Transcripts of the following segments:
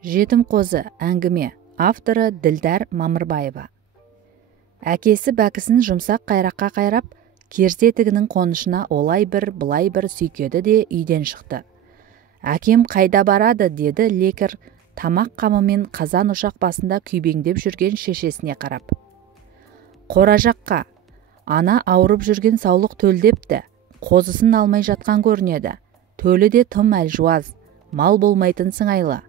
Жетім қозы әңгіме. Авторы Дилдар Мамырбаева. Әкесі бәкісін жұмсақ қайраққа қайрап, керзе тігінің қонышына олай бір, бұлай бір сүйкеді де үйден шықты. Әкем қайда барады, деді лекер тамақ қамымен қазан ошақ басында күйбеңдеп жүрген шешесіне қарап. Қора жаққа. Ана ауырып жүрген саулық төлдепті. Қозысын алмай жатқан көрінеді. Төлі де тым әлжуаз, мал болмайтын сыңайлы.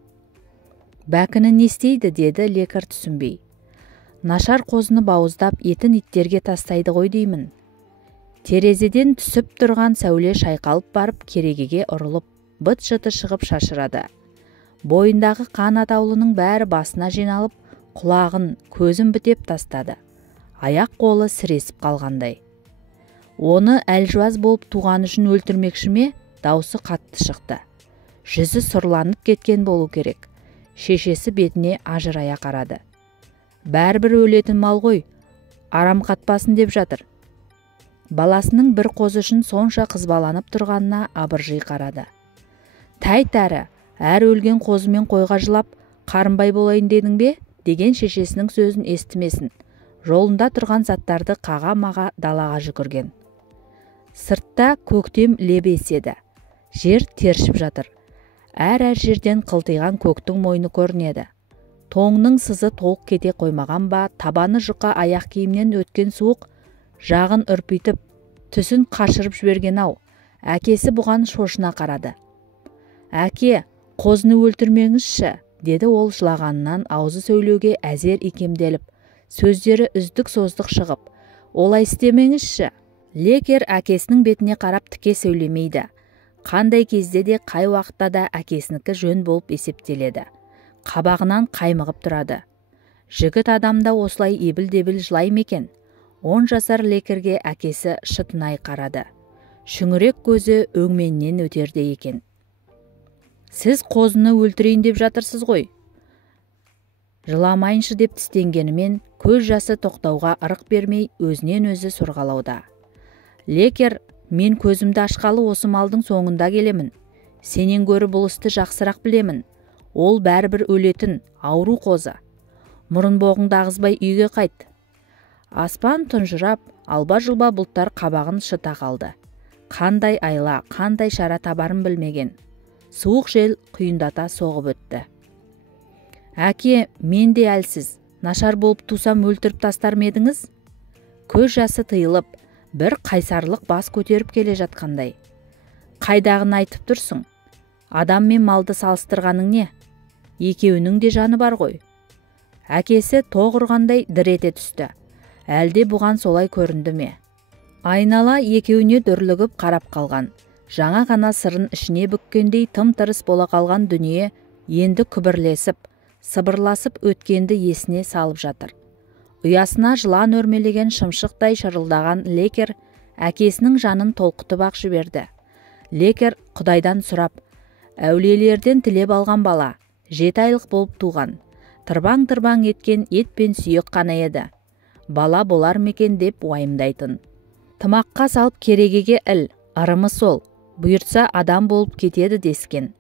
Бәкіні не істейді, деді лекер түсінбей. Нашар қозыны бауыздап етін иттерге тастайды ғой деймін. Терезеден түсіп тұрған сәуле шайқалып барып керегеге ұрылып, быт-жыты шығып шашырады. Бойындағы қан атаулының бәрі басына жиналып, құлағын, көзін бітеп тастады. Аяқ қолы сіресіп қалғандай. Оны әлжуаз болып туған үшін өлтірмекші ме? Даусы қатты шықты. Жүзі сұрланып кеткен болу керек. Шешесі бетіне ажырая қарады. Бәрібір өлетін мал ғой, арам қатпасын деп жатыр. Баласының бір қозы үшін сонша қызбаланып тұрғанына абыржи қарады. Тәй тәрі, әр өлген қозымен қойға жылап, қарынбай болайын дедің бе? Деген шешесінің сөзін естімесін. Жолында тұрған заттарды қаға-маға далаға жүгірген. Сыртта көктем лебі еседі. Жер тершіп жатыр. Әр жерден қылтиған көктің мойны көрінеді. Тоңның сызы толық кете қоймаған ба, табаны жұқа аяқ киімнен өткен суық жағын үрпитіп, түсін қашырып жіберген ау. Әкесі бұған шошына қарады. Әке, қозыны өлтірмеңізші, деді ол жылағанынан аузы сөйлеуге әзер икемделіп, сөздері үздік-создық шығып. Олай істемеңізші. Лекер әкесінің бетіне қарап тіке сөйлемейді. Қандай кезде де қай уақытта да әкесінікі жөн болып есептеледі. Қабағынан қаймығып тұрады. Жігіт адамда осылай ебіл-дебіл жылай мекен? 10 жасар лекерге әкесі шытынай қарады. Шүңірек көзі өңменнен өтерде екен. Сіз қозыны өлтірейін деп жатырсыз ғой. Жыламайыншы деп тістенгенімен көз жасы тоқтауға ырық бермей өзінен өзі сорғалауда. Лекер, мен көзімді ашқалы осы малдың соңында келемін. Сенен гөрі бұл істі жақсырақ білемін. Ол бәрібір өлетін, ауру қозы. Мұрын боғыңды ағызбай үйге қайт. Аспан тұнжырап, алба-жұлба бұлттар қабағын шыта қалды. Қандай айла, қандай шара табарын білмеген. Суық жел құйындата соғып өтті. Әке, мен де әлсіз. Нашар болып тусам өлтіріп тастар ма едіңіз? Көз жасы тыйылып, бір қайсарлық бас көтеріп келе жатқандай. Қайдағын айтып тұрсың? Адам мен малды салыстырғаның не? Екеуінің де жаны бар ғой. Әкесі тоқ ұрғандай дір ете түсті. Әлде бұған солай көрінді ме? Айнала екеуіне дүрлігіп қарап қалған. Жаңа ғана сырын ішіне бүккендей тым-тырыс бола қалған дүние енді күбірлесіп, сыбырласып өткенді есіне салып жатыр. Ұясына жылан өрмелеген шымшықтай шырылдаған лекер әкесінің жанын толқытып ақ жіберді. Лекер Құдайдан сұрап, әулиелерден тілеп алған бала, 7 айлық болып туған, тырбаң-тырбаң еткен ет пен сүйек қана еді. Бала болар мекен деп уайымдайтын. Тымаққа салып керегеге іл, ырымы сол, бұйыртса адам болып кетеді дескен.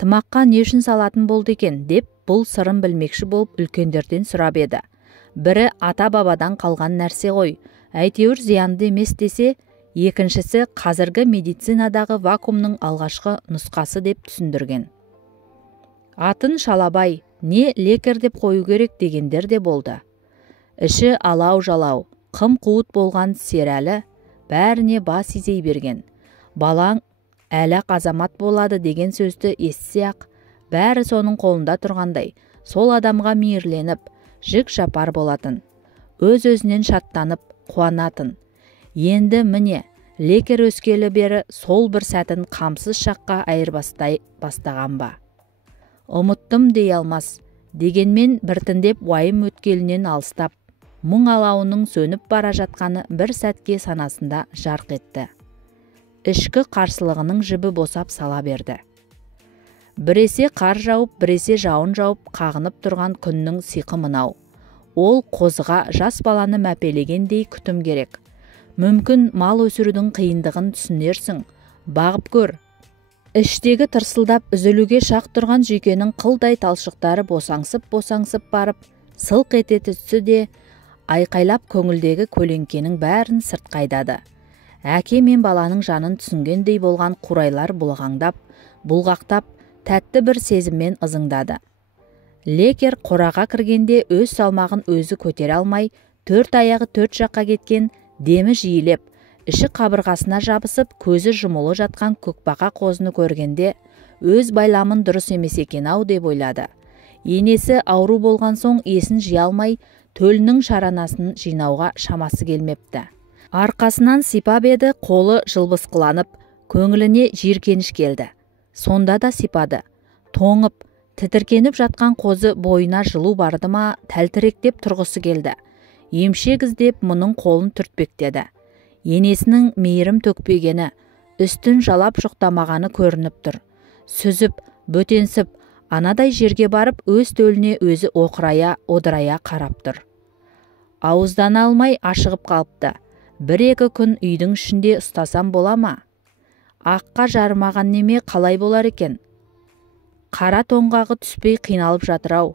Тымаққа не үшін салатын болды екен деп бұл сырын білмекші болып үлкендерден сұрап еді. Бірі ата-бабадан қалған нәрсе ғой, әйтеуір зиянды емес десе, екіншісі қазіргі медицинадағы вакуумның алғашқы нұсқасы деп түсіндірген. Атын Шалабай, не лекер деп қою керек дегендер де болды. Іші алау-жалау, қым-қуыт болған Серәлі бәріне бас изей берген. Балаң әлі-ақ азамат болады деген сөзді естісе-ақ, бәрі соның қолында тұрғандай, сол адамға мейірленіп, жік жапар болатын. Өз-өзінен шаттанып, қуанатын. Енді міне, лекер өскелі бері сол бір сәтін қамсыз шаққа айырбастай бастаған ба. Ұмыттым дей алмас, дегенмен біртіндеп уайым өткелінен алыстап, мұң алауының сөніп бара жатқаны бір сәтке санасында жарқ етті. Ішкі қарсылығының жібі босап сала берді. Біресе қар жауып, біресе жауын жауып қағынып тұрған күннің сиқы мынау. Ол қозыға жас баланы мәпелегендей күтім керек. Мүмкін мал өсірудің қиындығын түсінерсің. Бағып көр. Іштегі тырсылдап үзілуге шақ тұрған жүйкенің қылдай талшықтары босаңсып барып, сылқ ете түсті де, айқайлап көңілдегі көлеңкенің бәрін сыртқа айдады. Әке мен баланың жанын түсінгендей болған қурайлар бұлғақтап, тәтті бір сезіммен ызыңдады. Лекер қораға кіргенде өз салмағын өзі көтере алмай, төрт аяғы төрт жаққа кеткен, демі жиілеп, іші қабырғасына жабысып, көзі жұмулы жатқан көкбақа қозыны көргенде, өз байламын дұрыс емес екен-ау деп ойлады. Енесі ауру болған соң есін жия алмай, төлінің шаранасын жинауға шамасы келмепті. Арқасынан сипап еді, қолы жылбысқыланып, көңіліне жиіркеніш келді. Сонда да сипады. Тоңып, тітіркеніп жатқан қозы бойына жылу барды ма, тәлтіректеп тұрғысы келді. Емшек іздеп мұның қолын түртпектеді. Енесінің мейірім төкпегені, үстін жалап жұқтамағаны көрініп тұр. Сүзіп, бөтенсіп, анадай жерге барып, өз төліне өзі оқырая, одырая қарап тұр. Ауыздан алмай ашығып қалыпты. Бір-екі күн үйдің ішінде ұстасам бола ма? Аққа жарымаған неме қалай болар екен? Қара тоңғағы түспей қиналып жатыр-ау.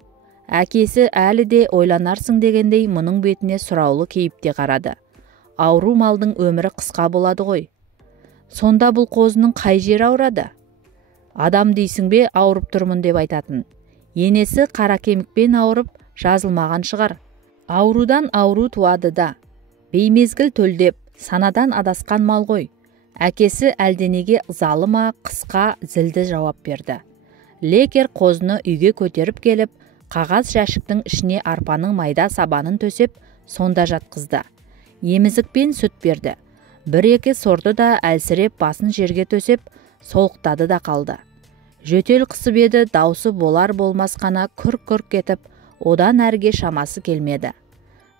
Әкесі әлі де ойланарсың дегендей мұның бетіне сұраулы кейіпте қарады. Ауру малдың өмірі қысқа болады ғой. Сонда бұл қозының қай жері ауырады? Адам дейсің бе, ауырып тұрмын деп айтатын. Енесі қара кемікпен ауырып жазылмаған шығар. Аурудан ауру туады да. Беймезгіл төлдеп, санадан адасқан мал ғой. Әкесі әлденеге ызалы ма, қысқа зілді жауап берді. Лекер қозыны үйге көтеріп келіп, қағаз жәшіктің ішіне арпаның майда сабанын төсеп, сонда жатқызды. Емізікпен сүт берді. Бір-екі сорды да әлсіреп басын жерге төсеп, солықтады да қалды. Жөтел қысып еді, даусы болар болмас қана күрк-күрк кетіп, одан әрге шамасы келмеді.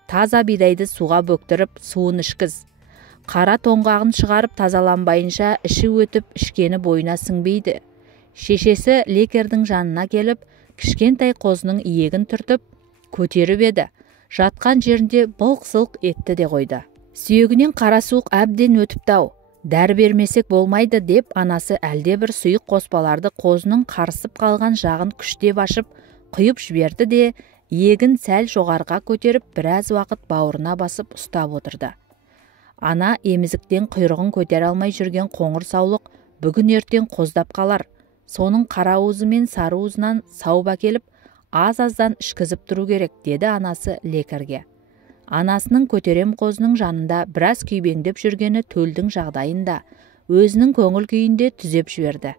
Таза бидайды суға бөктіріп, суын ішкіз. Қара тоңғағын шығарып тазаланбайынша іші өтіп, ішкені бойына сіңбейді. Шешесі Лекердің жанына келіп, кішкентай қозының иегін түртіп, көтеріп еді. Жатқан жерінде былқ-сылқ етті де қойды. Сүйегінен қара суық әбден өтіпті-ау. Дәрі бермесек болмайды деп анасы әлде бір сұйық қоспаларды қозының қарысып қалған жағын күштеп ашып, құйып жіберді де, иегін сәл жоғарға көтеріп, біраз уақыт бауырына басып ұстап отырды. Ана емізіктен құйрығын көтере алмай жүрген қоңыр саулық бүгін ертең қоздап қалар. Соның қара уызы мен сары уызынан сауып әкеліп, аз-аздан ішкізіп тұру керек, деді анасы Лекерге. Анасының көтерем қозының жанында біраз күйбеңдеп жүргені төлдің жағдайында, өзінің көңіл күйінде түзеп жіберді.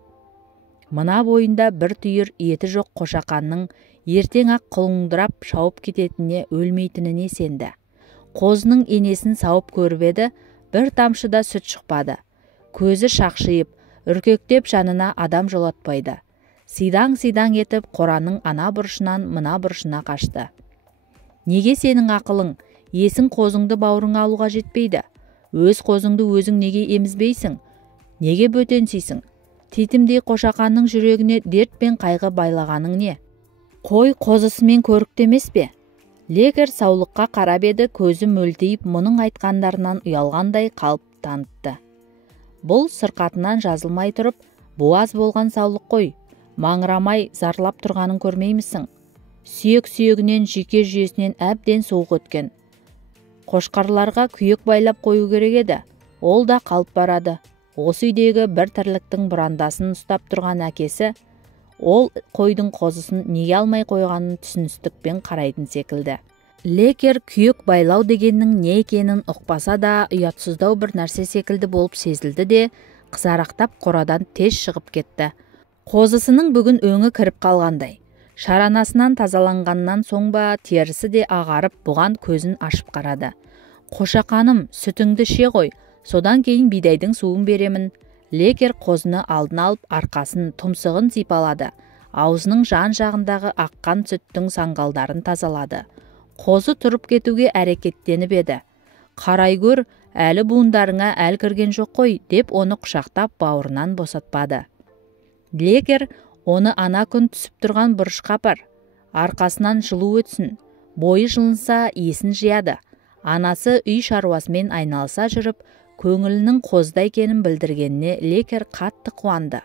Мына бойында бір түйір еті жоқ қошақанның ертең ақ құлыңдырап шауып кететініне, өлмейтініне сенді. Қозының енесін сауып көріп еді, бір тамшы да сүт шықпады. Көзі шақшиып, үркектеп жанына адам жолатпайды. Сидаң-сидаң етіп қораның ана бұрышынан мына бұрышына қашты. Неге сенің ақылың, есің қозыңды бауырыңа алуға жетпейді? Өз қозыңды өзің неге емізбейсің? Неге бөтенсейсің? Титімдей қошақанның жүрегіне дерт пен қайғы байлағаның не? Қой қозысымен көрікті емес пе? Лекер саулыққа қарап еді, көзі мөлтейіп, мұның айтқандарынан ұялғандай қалып танытты. Бұл сырқатынан жазылмай тұрып, буаз болған саулық қой. Маңырамай, зарлап тұрғанын көрмеймісің? Сүйек-сүйегінен, жүйке жүйесінен әбден суық өткен. Қошқарларға күйек байлап қою керек еді. Ол да қалып барады. Осы үйдегі бір тірліктің бұрандасын ұстап тұрған әкесі, ол қойдың қозысын неге алмай қойғанын түсіністікпен қарайтын секілді. Лекер күйек байлау дегеннің не екенін ұқпаса да, ұятсыздау бір нәрсе секілді болып сезілді де, қызарақтап қорадан тез шығып кетті. Қозысының бүгін өңі кіріп қалғандай. Шаранасынан тазаланғаннан соң ба, терісі де ағарып, бұған көзін ашып қарады. Қошақаным, сүтіңді ше ғой, содан кейін бидайдың суын беремін. Лекер қозыны алдын алып, арқасын, тұмсығын сипалады. Аузының жан жағындағы аққан сүттің саңғалдарын тазалады. Қозы тұрып кетуге әрекеттеніп еді. Қарай көр, әлі буындарыңа әл кірген жоқ қой, деп оны құшақтап бауырынан босатпады. Лекер оны ана күн түсіп тұрған бұрышқа апар. Арқасынан жылу өтсін. Бойы жылынса есін жияды. Анасы үй шаруасымен айналыса жүріп, көңілінің қозда екенін білдіргеніне Лекер қатты қуанды.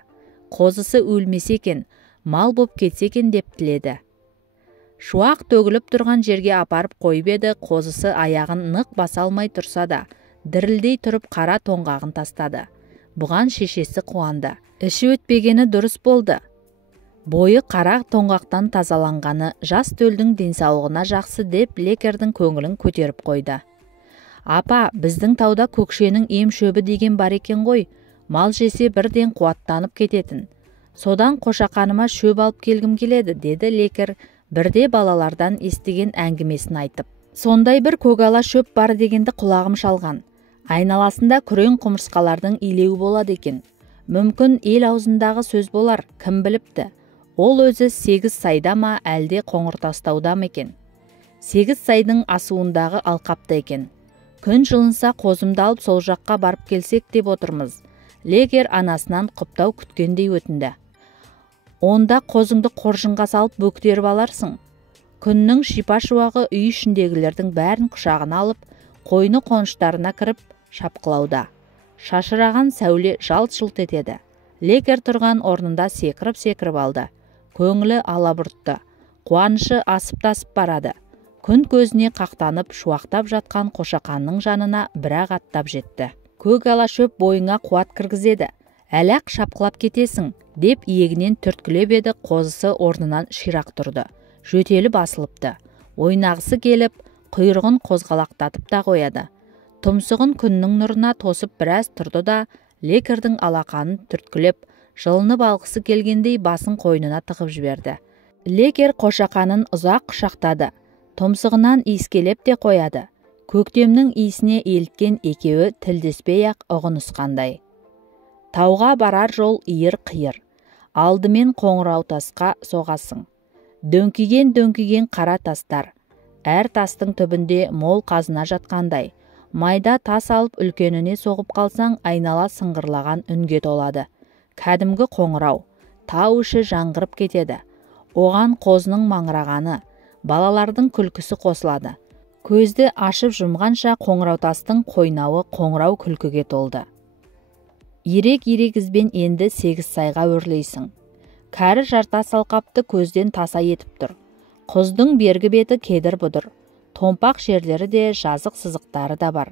қозысы өлмесе екен, мал боп кетсе екен деп тіледі. Шуақ төгіліп тұрған жерге апарып қойып еді, қозысы аяғын нық баса алмай тұрса да, дірілдей тұрып қара тоңғағын тастады. Бұған шешесі қуанды. Іші өтпегені дұрыс болды. Бойы қара тоңғақтан тазаланғаны жас төлдің денсаулығына жақсы деп лекердің көңілін көтеріп қойды. Апа, біздің тауда көкшенің ем шөбі деген бар екен ғой, мал жесе бірден қуаттанып кететін. Содан қошақаныма шөп алып келгім келеді, деді лекер бірде балалардан естіген әңгімесін айтып. Сондай бір көгала шөп бар дегенді құлағым шалған. Айналасында күрең құмырсқалардың илеуі болады екен. Мүмкін ел аузындағы сөз болар, кім біліпті. Ол өзі 8 сайда ма әлде Қоңыртастауда ма екен. 8 сайдың асуындағы алқапта екен. Күн жылынса қозымды алып сол жаққа барып келсек деп отырмыз. Лекер анасынан құптау күткендей өтінді. Онда қозыңды қоржынға салып бөктеріп аларсың. Күннің шипа-шуағы үй ішіндегілердің бәрін құшағына алып, қойны қоныштарына кіріп шапқылауда. Шашыраған сәуле жалт-жұлт етеді. Лекер тұрған орнында секіріп алды. Көңілі алабұртты. Қуанышы асып-тасып барады. Күн көзіне қақтанып, шуақтап жатқан қошақанның жанына бір-ақ аттап жетті. Көк ала шөп бойыңа қуат кіргізеді. Әлақ шапқылап кетесің, деп иегінен түрткілеп еді, қозысы орнынан ширақ тұрды. Жөтелі басылыпты. Ойнағысы келіп, құйрығын қозғалақтатып та қояды. Тұмсығын күннің нұрына тосып біраз тұрды да, лекердің алақанын түрткілеп, жылынып алғысы келгендей басын қойнына тығып жіберді. Лекер қошақанын ұзақ құшақтады. Тұмсығынан иіскелеп те қояды. Көктемнің иісіне еліткен екеуі тілдеспей-ақ ұғынысқандай. Тауға барар жол иір-қиыр. Алдымен Қоңыртасқа соғасың. Дөңкиген қара тастар. Әр тастың түбінде мол қазына жатқандай. Майда тас алып үлкеніне соғып қалсаң, айнала сыңғырлаған үнге толады. Кәдімгі қоңырау. Тау іші жаңғырып кетеді. Оған қозының маңырағаны, балалардың күлкісі қосылады. Көзді ашып жұмғанша Қоңыртастың қойнауы қоңырау күлкіге толды. Ирек-ирек ізбен енді 8 сайға өрлейсің. Кәрі жартас алқапты көзден таса етіп тұр. Құздың бергі беті кедір-бұдыр. Томпақ жерлері де жазық сызықтары да бар.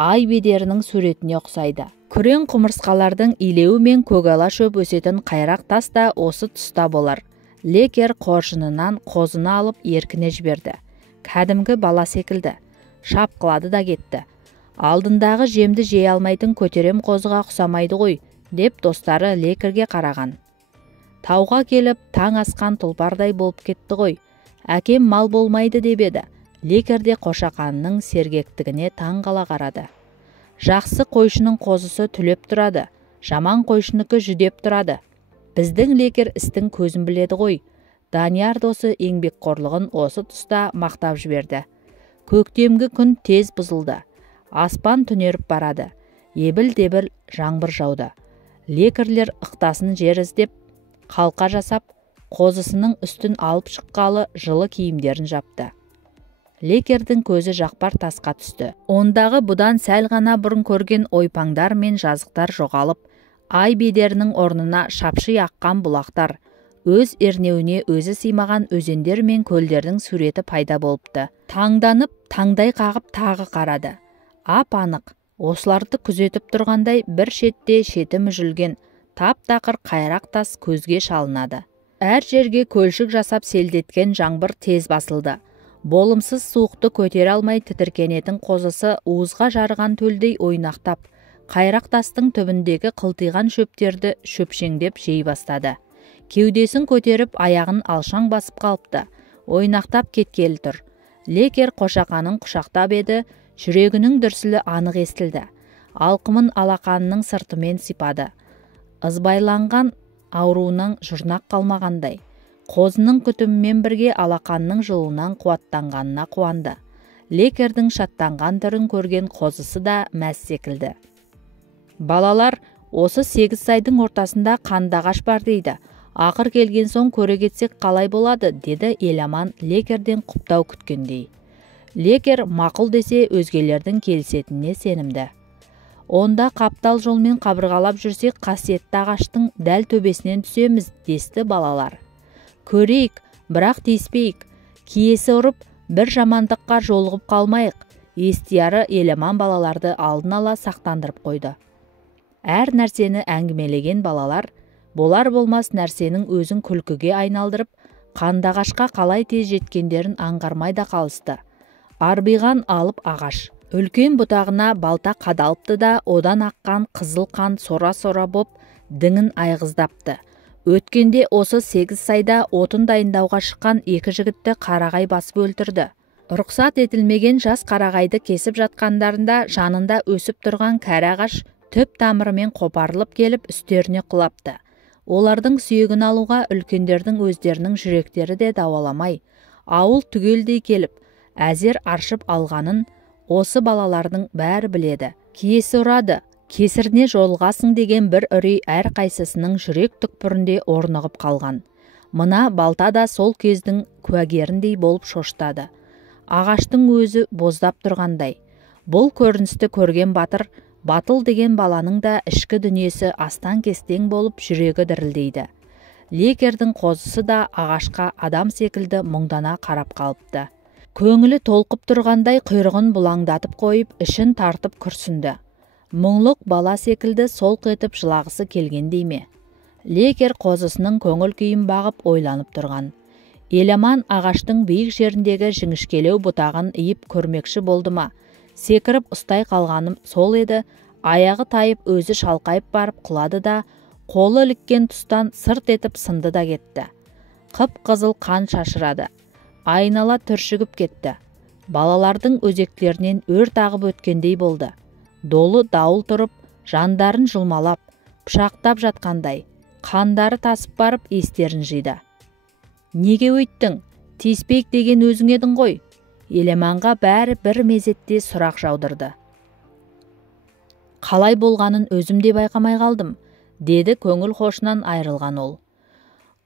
Ай бедерінің суретіне ұқсайды. Күрең құмырсқалардың илеуі мен көгала шөп өсетін қайрақ тас да осы тұста болар. Лекер қоржынынан қозыны алып еркіне жіберді. Кәдімгі бала секілді. Шапқылады да кетті. Алдындағы жемді жей алмайтын көтерем қозыға ұқсамайды ғой, деп достары лекерге қараған. Тауға келіп, таң асқан тұлпардай болып кетті ғой. Әкем мал болмайды деп еді. Лекер де қошақанның сергектігіне таңғала қарады. Жақсы қойшының қозысы түлеп тұрады, жаман қойшыныкі жүдеп тұрады. Біздің лекер істің көзін біледі ғой. Данияр досы еңбекқорлығын осы тұста мақтап жіберді. Көктемгі күн тез бұзылды. Аспан түнеріп барады. Ебіл-дебіл жаңбыр жауды. Лекерлер ықтасын жер іздеп, қалқа жасап, қозысының үстін алып шыққалы жылы киімдерін жапты. Лекердің көзі жақпар тасқа түсті. Ондағы бұдан сәл ғана бұрын көрген ойпаңдар мен жазықтар жоғалып, ай бедерінің орнына шапши аққан бұлақтар, өз ернеуіне өзі сыймаған өзендер мен көлдердің суреті пайда болыпты. Таңданып, таңдай қағып тағы қарады. Ап-анық, осыларды күзетіп тұрғандай бір шетте шеті мүжілген, тап-тақыр қайрақ тас көзге шалынады. Әр жерге көлшік жасап селдеткен жаңбыр тез басылды. Болымсыз суықты көтере алмай тітіркенетін қозысы уызға жарған төлдей ойнақтап, қайрақ тастың түбіндегі қылтиған шөптерді шөпшеңдеп жей бастады. Кеудесін көтеріп, аяғын алшаң басып қалыпты. Ойнақтап кеткелі тұр. Лекер қошақанын құшақтап еді, жүрегінің дүрсілі анық естілді. Алқымын алақанының сыртымен сипады. Ызбайланған ауруынан жұрнақ қалмағандай. Қозының күтімімен бірге алақанның жылуынан қуаттанғанына қуанды. Лекердің шаттанған түрін көрген қозысы да мәз секілді. Балалар, осы 8 сайдың ортасында қандағаш бар дейді. Ақыр келген соң көре кетсек қалай болады, деді Еламан Лекерден құптау күткендей. Лекер мақұл десе өзгелердің келісетініне сенімді. Онда қаптал жолмен қабырғалап жүрсек, қасиетті ағаштың дәл төбесінен түсеміз, десті балалар. Көрейік, бірақ тиіспейік, киесі ұрып, бір жамандыққа жолығып қалмайық. Естияры Еламан балаларды алдын ала сақтандырып қойды. Әр нәрсені әңгімелеген балалар, болар болмас нәрсенің өзін күлкіге айналдырып, қандағашқа қалай тез жеткендерін аңғармай да қалысты. Арбиған алып ағаш, үлкен бұтағына балта қадалыпты да, одан аққан қызыл қан сора-сора боп діңін айғыздапты. Өткенде осы 8 сайда отын дайындауға шыққан 2 жігітті қарағай басып өлтірді. Рұқсат етілмеген жас қарағайды кесіп жатқандарында жанында өсіп тұрған кәрі ағаш түп тамырымен қопарылып келіп үстеріне құлапты. Олардың сүйегін алуға үлкендердің өздерінің жүректері де дауаламай, ауыл түгелдей келіп, әзер аршып алғанын осы балалардың бәрі біледі. Киесі ұрады, кесіріне жолғасың деген бір үрей әрқайсысының жүрек түкпірінде орнығып қалған. Мына балта да сол кездің куәгеріндей болып шоштады. Ағаштың өзі боздап тұрғандай. Бұл көріністі көрген батыл деген баланың да ішкі дүниесі астан-кестең болып жүрегі дірілдейді. Лекердің қозысы да ағашқа адам секілді мұңдана қарап қалыпты. Көңілі толқып тұрғандай құйрығын бұлаңдатып қойып, ішін тартып күрсінді. Мұңлық бала секілді солқ етіп жылағысы келгендей ме? Лекер қозысының көңіл күйін бағып ойланып тұрған. Еламан ағаштың биік жеріндегі жіңішкелеу бұтағын иіп көрмекші болды ма? Секіріп ұстай қалғаным сол еді, аяғы тайып өзі шалқайып барып құлады да, қолы іліккен тұстан сырт етіп сынды да кетті. Қып-қызыл қан шашырады. Айнала түршігіп кетті. Балалардың өзектерінен өрт ағып өткендей болды. Долы дауыл тұрып, жандарын жұлмалап, пышақтап жатқандай, қандары тасып барып естерін жиды. Неге өйттің? Тиіспейік деген өзің едің ғой. Еламанға бәрі бір мезетте сұрақ жаудырды. Қалай болғанын өзім де байқамай қалдым, деді көңіл хошынан айрылған ол.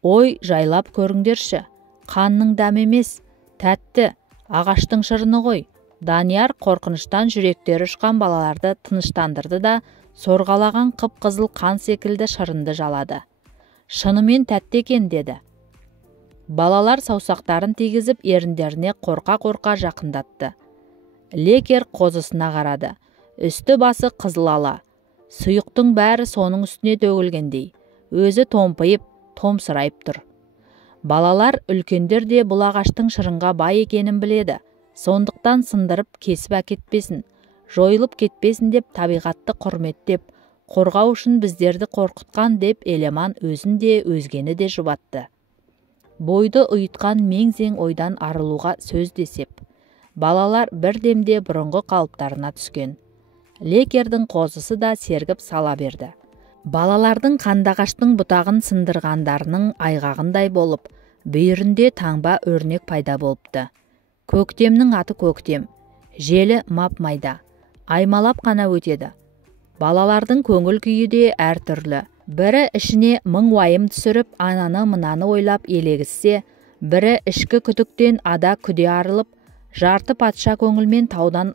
Ой, жайлап көріңдерші, қанның дәм емес, тәтті, ағаштың шырыны ғой. Данияр қорқыныштан жүректері ұшқан балаларды тыныштандырды да, сорғалаған қып-қызыл қан секілді шырынды жалады. Шынымен тәтті екен, деді. Балалар саусақтарын тигізіп еріндеріне қорқа-қорқа жақындатты. Лекер қозысына қарады. Үсті басы қызыл ала. Сұйықтың бәрі соның үстіне төгілгендей. Өзі томпайып, томсырайып тұр. Балалар үлкендер де бұл ағаштың шырынға бай екенін біледі. Сондықтан сындырып кесіп әкетпесін, жойылып кетпесін деп табиғатты құрметтеп, қорғау үшін біздерді қорқытқан деп Еламан өзін де өзгені де жұбатты. Бойды ұйытқан мең-зең ойдан арылуға сөз десеп, балалар бір демде бұрынғы қалыптарына түскен. Лекердің қозысы да сергіп сала берді. Балалардың қандағаштың бұтағын сындырғандарының айғағындай болып, бүйірінде таңба өрнек пайда болыпты. Көктемнің аты көктем, желі мап-майда, аймалап қана өтеді. Балалардың көңіл күйі де әртүрлі. Бірі ішіне мың уайым түсіріп, ананы мынаны ойлап елегізсе, бірі ішкі күдіктен ада күде арылып, жарты патша көңілмен таудан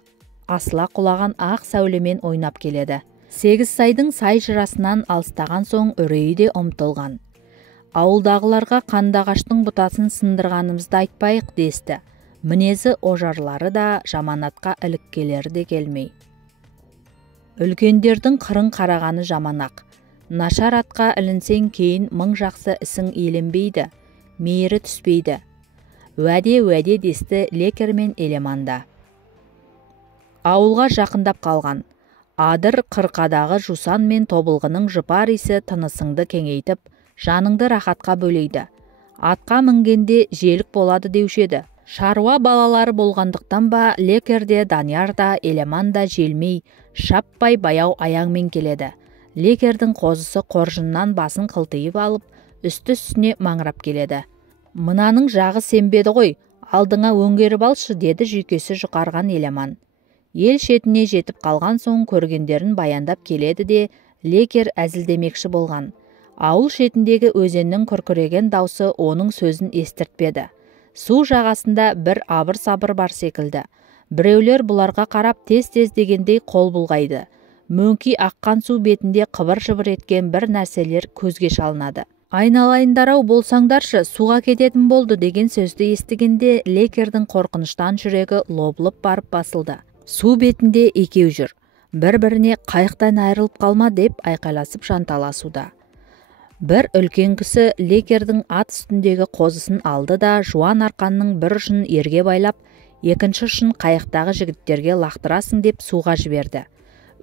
асыла құлаған ақ сәулемен ойнап келеді. 8 сайдың сай жырасынан алыстаған соң үрейі де ұмтылған. Ауылдағыларға қандағаштың бұтасын сындырғанымызды айтпайық, десті. Мінезі ожарлары да жаманатқа іліккелері де келмей. Үлкендердің қырын қарағаны жаманақ. Нашар атқа ілінсең кейін мың жақсы ісің еленбейді, мейірі түспейді. Уәде десті Лекер мен Еламанда. Ауылға жақындап қалған. Адыр қырқадағы жусан мен тобылғының жұпар иісі тынысыңды кеңейтіп, жаныңды рахатқа бөлейді. Атқа мінгенде желік болады деушеді. Шаруа балалары болғандықтан ба, Лекер де, Данияр да, Еламан да желмей, шаппай баяу аяңмен келеді. Лекердің қозысы қоржыннан басын қылтиып алып, үсті-үстіне маңырап келеді. Мынаның жағы сенбеді ғой, алдыңа өңгеріп алшы, деді жүйкесі жұқарған Еламан. Ел шетіне жетіп қалған соң көргендерін баяндап келеді де, Лекер әзілдемекші болған. Ауыл шетіндегі өзеннің күркіреген даусы оның сөзін естіртпеді. Су жағасында бір абыр-сабыр бар секілді. Біреулер бұларға қарап тез-тез дегендей қол бұлғайды. мөңки аққан су бетінде қыбыр-жыбыр еткен бір нәрселер көзге шалынады. Айналайындар-ау болсаңдаршы, суға кететін болды деген сөзді естігенде Лекердің қорқыныштан жүрегі лоблып барып басылды. Су бетінде екеу жүр. Бір-біріне қайықтан айырылып қалма деп айқайласып жанталасуда. Бір үлкен кісі Лекердің ат үстіндегі қозысын алды да жуан арқанның бір ұшын ерге байлап, екінші ұшын қайықтағы жігіттерге лақтырасың деп суға жіберді.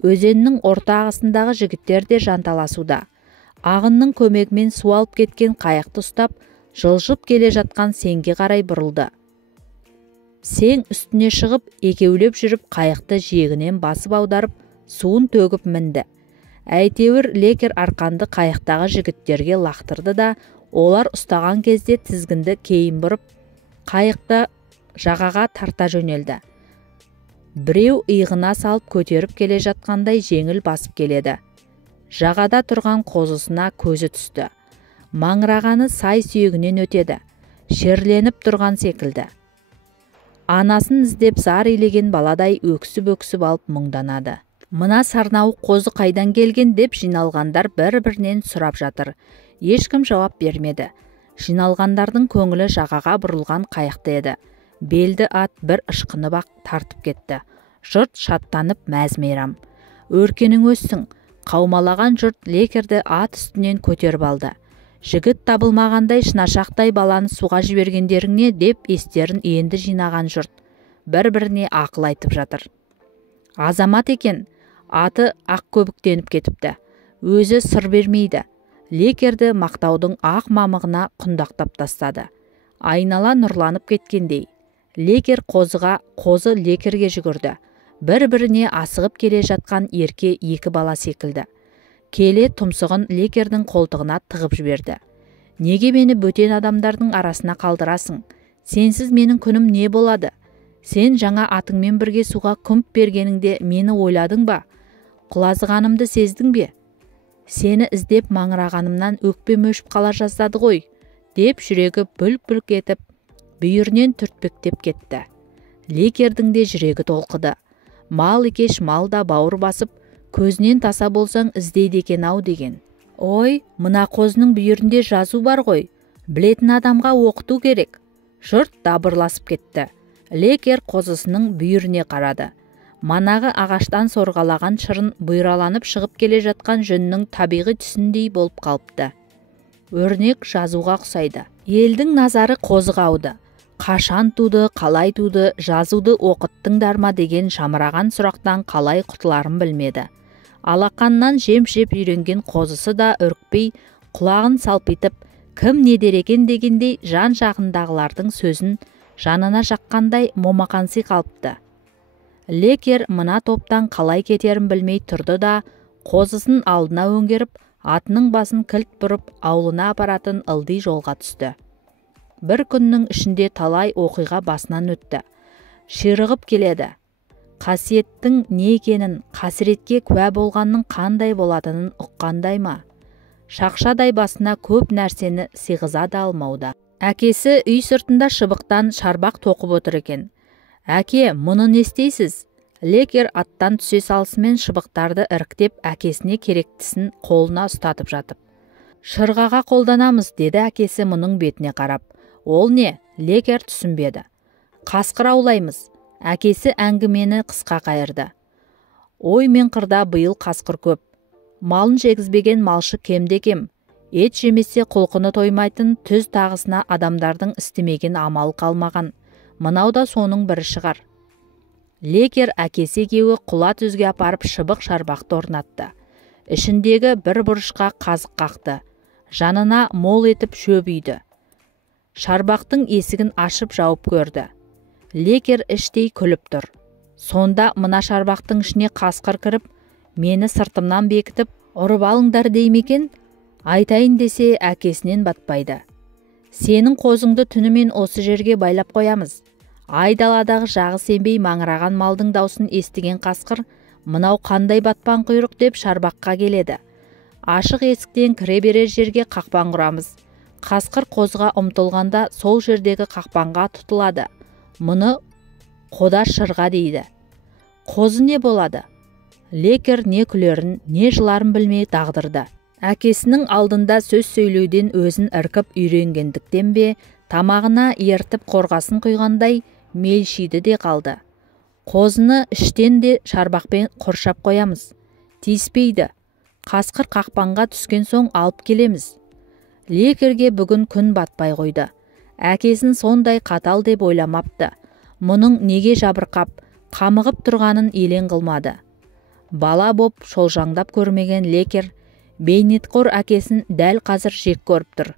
Өзеннің орта ағысындағы жігіттер де жанталасуда. Ағынның көмегімен су алып кеткен қайықты ұстап, жылжып келе жатқан Сеңге қарай бұрылды. Сең үстіне шығып, екеулеп жүріп қайықты жиегінен басып аударып, суын төгіп мінді. Әйтеуір Лекер арқанды қайықтағы жігіттерге лақтырды да, олар ұстаған кезде тізгінді кейін бұрып, қайықты жағаға тарта жөнелді. Біреу иығына салып көтеріп келе жатқандай жеңіл басып келеді. Жағада тұрған қозысына көзі түсті. Маңырағаны сай сүйегінен өтеді. Шерленіп тұрған секілді. Анасын іздеп зар илеген баладай өксіп-өксіп алып мұңданады. Мына сарнауық қозы қайдан келген деп жиналғандар бір-бірінен сұрап жатыр. Ешкім жауап бермеді. Жиналғандардың көңілі жағаға бұрылған қайықта еді. Белді ат бір ышқынып ақ тартып кетті. Жұрт шаттанып мәз-мейрам. Өркенің өссің. Қаумалаған жұрт Лекерді ат үстінен көтеріп алды. Жігіт табылмағандай шынашақтай баланы суға жібергендеріңе деп естерін енді жинаған жұрт. Бір-біріне ақыл айтып жатыр. Азамат екен, аты ақ көбіктеніп кетіпті. Өзі сыр бермейді. Лекерді мақтаудың ақ мамығына құндақтап тастады. Айнала нұрланып кеткендей. Лекер қозыға, қозы Лекерге жүгірді. Бір-біріне асығып келе жатқан ерке екі бала секілді. Келе тұмсығын Лекердің қолтығына тығып жіберді. Неге мені бөтен адамдардың арасына қалдырасың? Сенсіз менің күнім не болады? Сен жаңа атыңмен бірге суға күмп бергеніңде мені ойладың ба? Құлазығанымды сездің бе? Сені іздеп маңырағанымнан өкпем өшіп қала жаздады ғой, деп жүрегі бүлк-бүлк етіп, бүйірінен түртпектеп кетті. Лекердің де жүрегі толқыды. Мал екеш мал да бауыр басып, көзінен таса болсаң іздейді екен-ау деген. Ой, мына қозының бүйірінде жазу бар ғой, білетін адамға оқыту керек. Жұрт дабырласып кетті. Лекер қозысының бүйіріне қарады. Манағы ағаштан сорғалаған шырын бұйраланып шығып келе жатқан жүннің табиғи түсіндей болып қалыпты. Өрнек жазуға ұқсайды. Елдің назары қозыға ауды. Қашан туды, қалай туды, жазуды оқыттыңдар ма деген шамыраған сұрақтан қалай құтыларын білмеді. Алақаннан жем-жеп үйренген қозысы да үркпей, құлағын салпитып, кім не дер екен дегендей жан жағындағылардың сөзін жанына жаққандай момақанси қалыпты. Лекер мына топтан қалай кетерін білмей тұрды да, қозысын алдына өңгеріп, атының басын кілт бұрып, аулына апаратын ылди жолға түсті. Бір күннің ішінде талай оқиға басынан өтті. Ширығып келеді. Қасиеттің не екенін, қасіретке куә болғанның қандай болатынын ұққандай ма? Шақшадай басына көп нәрсені сыйғыза да алмауда. Әкесі үй сыртында шыбықтан шарбақ тоқып отыр екен. Әке, мұны не істейсіз? Лекер аттан түсе салысымен шыбықтарды іріктеп, әкесіне керектісін қолына ұстатып жатып. Шырғаға қолданамыз, деді әкесі мұның бетіне қарап. Ол не? Лекер түсінбеді. Қасқыр аулаймыз. Әкесі әңгімені қысқа қайырды. Ой, мен қырда биыл қасқыр көп. Малын жегізбеген малшы кемде кем. Ет жемесе құлқыны тоймайтын түз тағысына адамдардың істемеген амалы қалмаған. Мынау да соның бірі шығар. Лекер әкесі екеуі құла түзге апарып шыбық шарбақты орнатты. Ішіндегі бір бұрышқа қазық қақты. Жанына мол етіп шөп үйді. Шарбақтың есігін ашып жауып көрді. Лекер іштей күліп тұр. Сонда мына шарбақтың ішіне қасқыр кіріп, мені сыртымнан бекітіп, ұрып алыңдар деймекен? Айтайын десе әкесінен батпайды. Сенің қозыңды түнімен осы жерге байлап қоямыз. Айдаладағы жағы сенбей маңыраған малдың даусын естіген қасқыр, мынау қандай батпан құйрық деп шарбаққа келеді. Ашық есіктен кіре берер жерге қақпан құрамыз. Қасқыр қозға ұмтылғанда сол жердегі қақпанға тұтылады. Мұны қода шырға дейді. Қозы не болады? Лекер не күлерін, не жыларын білмей дағдырды. Әкесінің алдында сөз сөйлеуден өзін іркіп үйренгендіктен бе, тамағына ертіп қорғасын құйғандай мелшиді де қалды. Қозыны іштен де шарбақпен қоршап қоямыз. Тиіспейді. Қасқыр қақпанға түскен соң алып келеміз. Лекерге бүгін күн батпай қойды. Әкесін сондай қатал деп ойламапты. Мұның неге жабырқап, қамығып тұрғанын елең қылмады. Бала боп шолжаңдап көрмеген Лекер бейнетқор әкесін дәл қазір жек көріп тұр.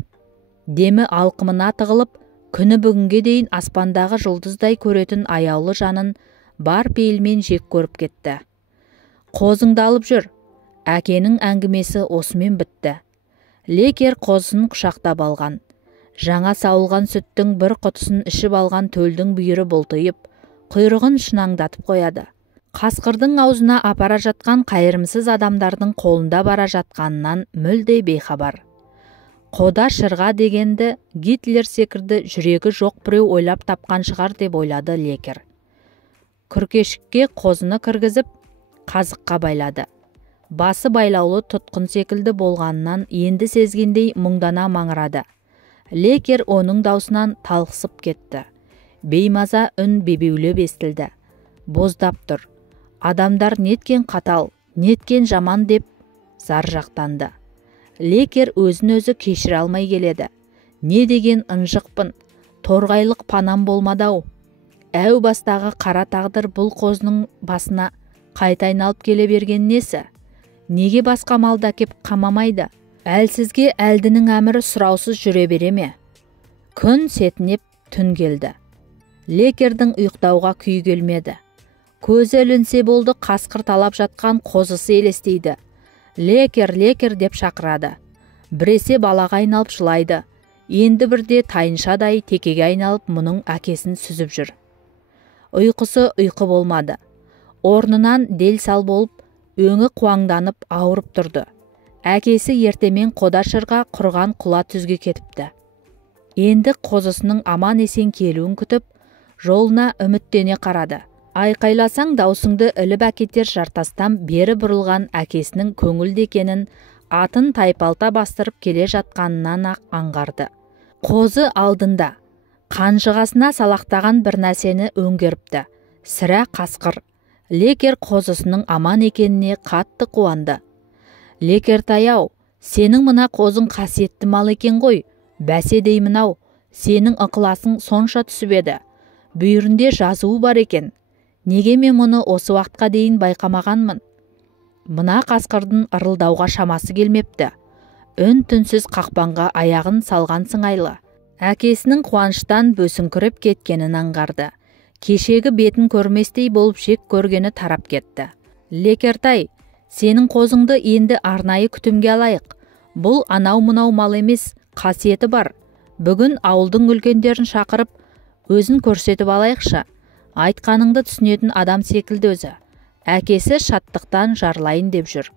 Демі алқымына тығылып, күні бүгінге дейін аспандағы жұлдыздай көретін аяулы жанын бар пейілмен жек көріп кетті. Қозыңды алып жүр. Әкенің әңгімесі осымен бітті. Лекер қозысын құшақтап алған. Жаңа сауылған сүттің бір құтысын ішіп алған төлдің бүйірі бұлтиып, құйрығын шынаңдатып қояды. Қасқырдың аузына апара жатқан қайырымсыз адамдардың қолында бара жатқанынан мүлде бейхабар. Қода шырға дегенді Гитлер секірді жүрегі жоқ біреу ойлап тапқан шығар деп ойлады Лекер. Күркешікке қозыны кіргізіп, қазыққа байлады. Басы байлаулы тұтқын секілді болғанынан енді сезгендей мұңдана маңырады. Лекер оның даусынан талқысып кетті. Беймаза үн бебеулеп естілді. Боздап тұр. Адамдар неткен қатал, неткен жаман деп зар жақтанды. Лекер өзін өзі кешіре алмай келеді. Не деген ынжықпын, торғайлық панам болмады-ау. Әу бастағы қара тағдыр бұл қозының басына қайта айналып келе берген несі? Неге басқа малды әкеп қамамайды? Әлсізге әлдінің әмірі сұраусыз жүре бере ме? Күн сетінеп түн келді. Лекердің ұйықтауға күй келмеді. Көзі ілінсе болды, қасқыр талап жатқан қозысы елестейді. Лекер, Лекер деп шақырады. Біресе балаға айналып жылайды. Енді бірде тайыншадай текеге айналып мұның әкесін сүзіп жүр. Ұйқысы ұйқы болмады. Орнынан дел сал болып, өңі қуаңданып ауырып тұрды. Әкесі ертемен қода шырға құрған құла түзге кетіпті. Енді қозысының аман есен келуін күтіп, жолына үміттене қарады. Айқайласаң даусыңды іліп әкетер жартастан бері бұрылған әкесінің көңілді екенін атын тайпалта бастырып келе жатқанынан ақ аңғарды. Қозы алдында, қанжығасына салақтаған бір нәрсені өңгеріпті. Сірә қасқыр. Лекер қозысының аман екеніне қатты қуанды. Лекертай-ау, сенің мына қозың қасиетті мал екен ғой, бәсе деймін-ау, сенің ықыласың сонша түсіп еді. Бүйірінде жазуы бар екен. Неге мен мұны осы уақытқа дейін байқамағанмын? Мына қасқырдың ырылдауға шамасы келмепті. Үн-түнсіз қақпанға аяғын салған сыңайлы. Әкесінің қуаныштан бөсіңкіріп кеткенін аңғарды. Кешегі бетін көрместей болып жек көргені тарап кетті. Лекертай, сенің қозыңды енді арнайы күтімге алайық. Бұл анау-мынау мал емес, қасиеті бар. Бүгін ауылдың үлкендерін шақырып, өзін көрсетіп алайықшы. Айтқаныңды түсінетін адам секілді өзі. Әкесі шаттықтан жарлайын деп жүр.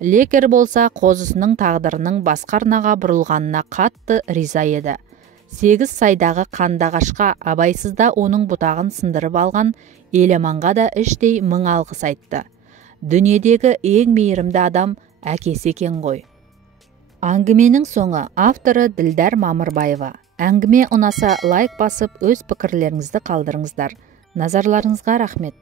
Лекер болса қозысының тағдырының басқа арнаға бұрылғанына қатты риза еді. 8 сайдағы қандағашқа абайсызда оның бұтағын сындырып алған Еламанға да іштей мың алғыс айтты. Дүниедегі ең мейірімді адам әкесі екен ғой. Әңгіменің соңы. Авторы Ділдар Мамырбаева. Әңгіме ұнаса лайк басып өз пікірлеріңізді қалдырыңыздар. Назарларыңызға рахмет.